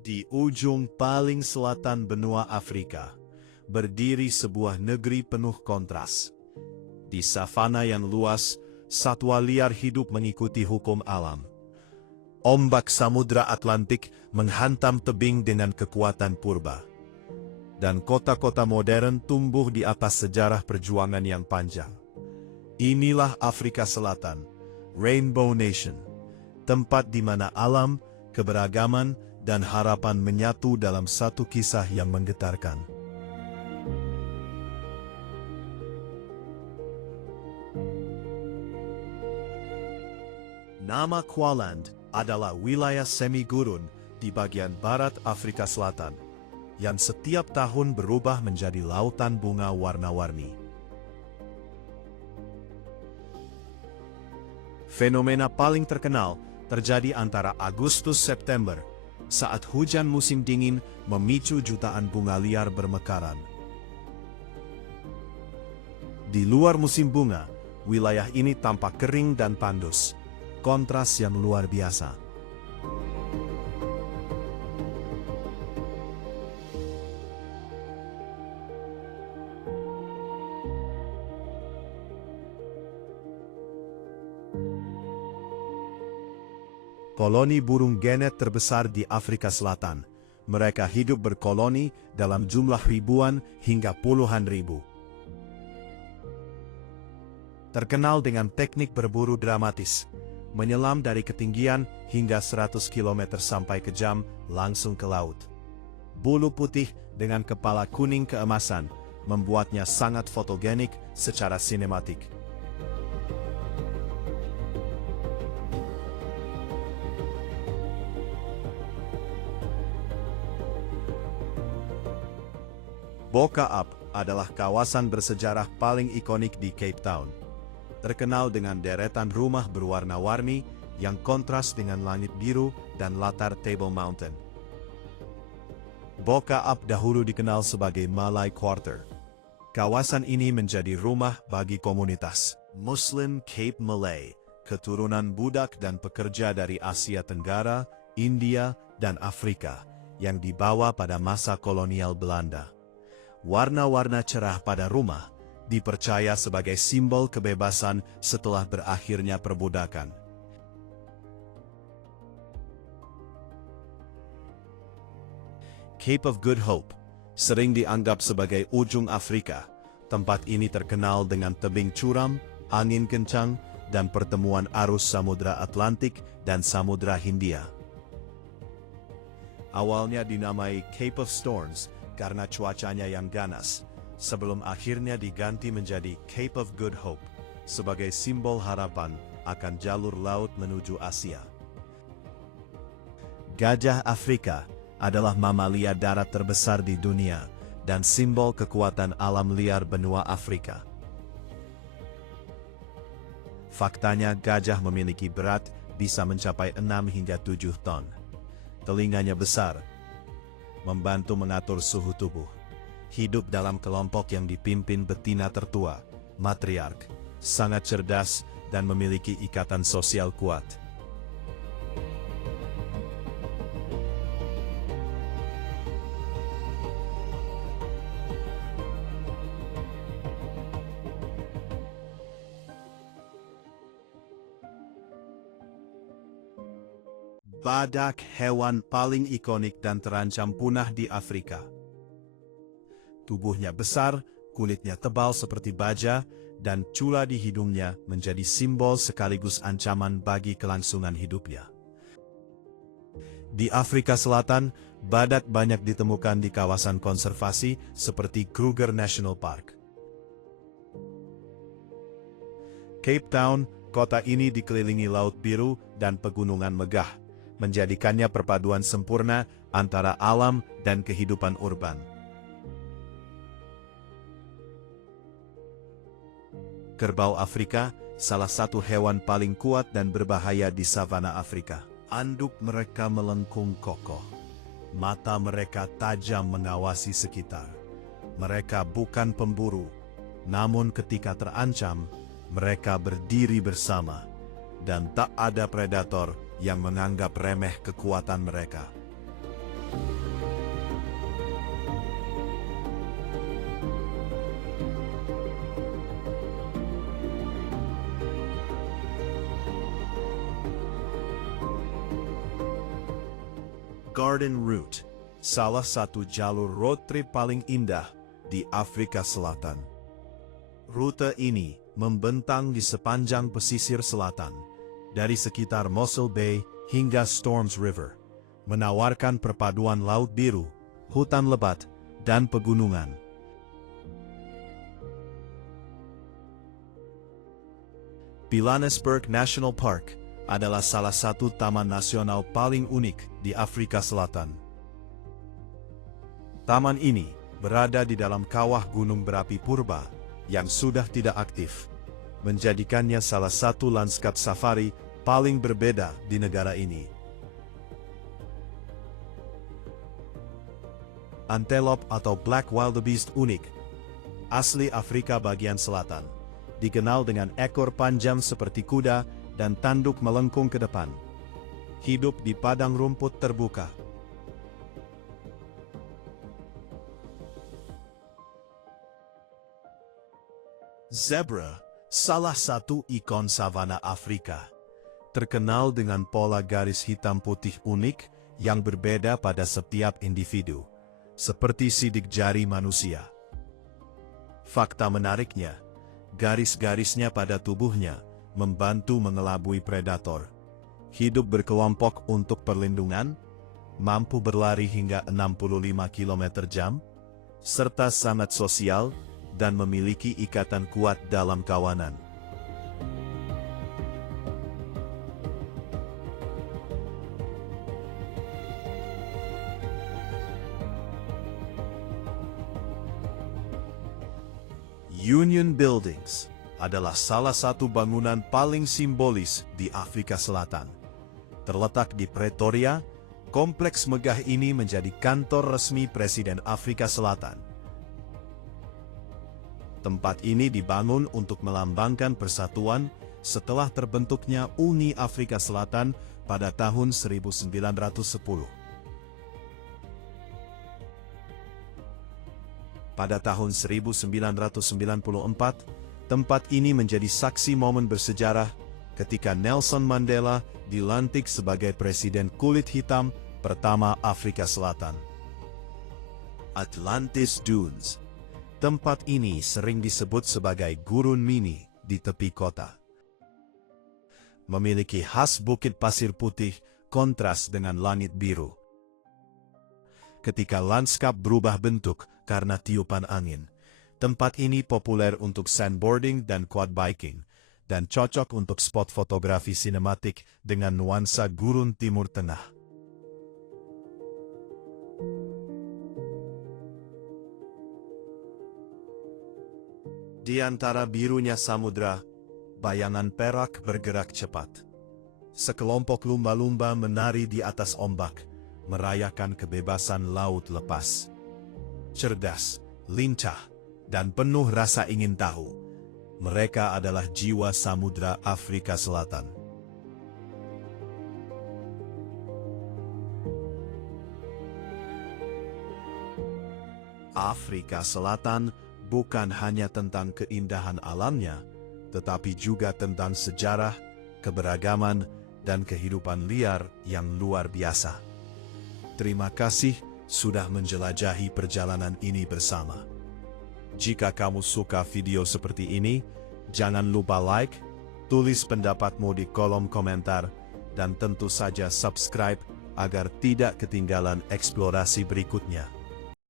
Di ujung paling selatan benua Afrika, berdiri sebuah negeri penuh kontras. Di savana yang luas, satwa liar hidup mengikuti hukum alam. Ombak Samudra Atlantik menghantam tebing dengan kekuatan purba. Dan kota-kota modern tumbuh di atas sejarah perjuangan yang panjang. Inilah Afrika Selatan, Rainbow Nation, tempat di mana alam, keberagaman, dan harapan menyatu dalam satu kisah yang menggetarkan. Nama Kwaland adalah wilayah semi-gurun di bagian barat Afrika Selatan, yang setiap tahun berubah menjadi lautan bunga warna-warni. Fenomena paling terkenal terjadi antara Agustus-September, saat hujan musim dingin memicu jutaan bunga liar bermekaran. Di luar musim bunga, wilayah ini tampak kering dan tandus, kontras yang luar biasa. Koloni burung genet terbesar di Afrika Selatan. Mereka hidup berkoloni dalam jumlah ribuan hingga puluhan ribu. Terkenal dengan teknik berburu dramatis, menyelam dari ketinggian hingga 100 km sampai ke jam langsung ke laut. Bulu putih dengan kepala kuning keemasan membuatnya sangat fotogenik secara sinematik. Boka-Up adalah kawasan bersejarah paling ikonik di Cape Town. Terkenal dengan deretan rumah berwarna-warni yang kontras dengan langit biru dan latar Table Mountain. Boka-Up dahulu dikenal sebagai Malay Quarter. Kawasan ini menjadi rumah bagi komunitas Muslim Cape Malay, keturunan budak dan pekerja dari Asia Tenggara, India, dan Afrika yang dibawa pada masa kolonial Belanda. Warna-warna cerah pada rumah dipercaya sebagai simbol kebebasan setelah berakhirnya perbudakan. Cape of Good Hope sering dianggap sebagai ujung Afrika. Tempat ini terkenal dengan tebing curam, angin kencang, dan pertemuan arus Samudra Atlantik dan Samudra Hindia. Awalnya dinamai Cape of Storms karena cuacanya yang ganas, sebelum akhirnya diganti menjadi Cape of Good Hope sebagai simbol harapan akan jalur laut menuju Asia. Gajah Afrika adalah mamalia darat terbesar di dunia dan simbol kekuatan alam liar benua Afrika. Faktanya, gajah memiliki berat bisa mencapai 6 hingga 7 ton. Telinganya besar, membantu mengatur suhu tubuh. Hidup dalam kelompok yang dipimpin betina tertua, matriark, sangat cerdas dan memiliki ikatan sosial kuat. Badak hewan paling ikonik dan terancam punah di Afrika. Tubuhnya besar, kulitnya tebal seperti baja, dan cula di hidungnya menjadi simbol sekaligus ancaman bagi kelangsungan hidupnya. Di Afrika Selatan, badak banyak ditemukan di kawasan konservasi seperti Kruger National Park. Cape Town, kota ini dikelilingi Laut Biru dan pegunungan megah, menjadikannya perpaduan sempurna antara alam dan kehidupan urban. Kerbau Afrika, salah satu hewan paling kuat dan berbahaya di savana Afrika. Anduk mereka melengkung kokoh. Mata mereka tajam mengawasi sekitar. Mereka bukan pemburu, namun ketika terancam, mereka berdiri bersama, dan tak ada predator yang menganggap remeh kekuatan mereka. Garden Route, salah satu jalur road trip paling indah di Afrika Selatan. Rute ini membentang di sepanjang pesisir selatan, dari sekitar Mossel Bay hingga Storms River, menawarkan perpaduan laut biru, hutan lebat, dan pegunungan. Pilanesberg National Park adalah salah satu taman nasional paling unik di Afrika Selatan. Taman ini berada di dalam kawah gunung berapi purba yang sudah tidak aktif, menjadikannya salah satu lanskap safari paling berbeda di negara ini. Antelope atau Black Wildebeest unik, asli Afrika bagian selatan, dikenal dengan ekor panjang seperti kuda dan tanduk melengkung ke depan. Hidup di padang rumput terbuka. Zebra, salah satu ikon savana Afrika, terkenal dengan pola garis hitam putih unik yang berbeda pada setiap individu, seperti sidik jari manusia. Fakta menariknya, garis-garisnya pada tubuhnya membantu mengelabui predator, hidup berkelompok untuk perlindungan, mampu berlari hingga 65 km/jam, serta sangat sosial dan memiliki ikatan kuat dalam kawanan. Union Buildings adalah salah satu bangunan paling simbolis di Afrika Selatan. Terletak di Pretoria, kompleks megah ini menjadi kantor resmi Presiden Afrika Selatan. Tempat ini dibangun untuk melambangkan persatuan setelah terbentuknya Uni Afrika Selatan pada tahun 1910. Pada tahun 1994, tempat ini menjadi saksi momen bersejarah ketika Nelson Mandela dilantik sebagai presiden kulit hitam pertama Afrika Selatan. Atlantis Dunes. Tempat ini sering disebut sebagai gurun mini di tepi kota. Memiliki khas bukit pasir putih kontras dengan langit biru. Ketika lanskap berubah bentuk karena tiupan angin, tempat ini populer untuk sandboarding dan quad biking, dan cocok untuk spot fotografi sinematik dengan nuansa gurun Timur Tengah. Di antara birunya samudra, bayangan perak bergerak cepat. Sekelompok lumba-lumba menari di atas ombak, merayakan kebebasan laut lepas. Cerdas, lincah, dan penuh rasa ingin tahu. Mereka adalah jiwa samudra Afrika Selatan. Afrika Selatan bukan hanya tentang keindahan alamnya, tetapi juga tentang sejarah, keberagaman, dan kehidupan liar yang luar biasa. Terima kasih sudah menjelajahi perjalanan ini bersama. Jika kamu suka video seperti ini, jangan lupa like, tulis pendapatmu di kolom komentar, dan tentu saja subscribe agar tidak ketinggalan eksplorasi berikutnya.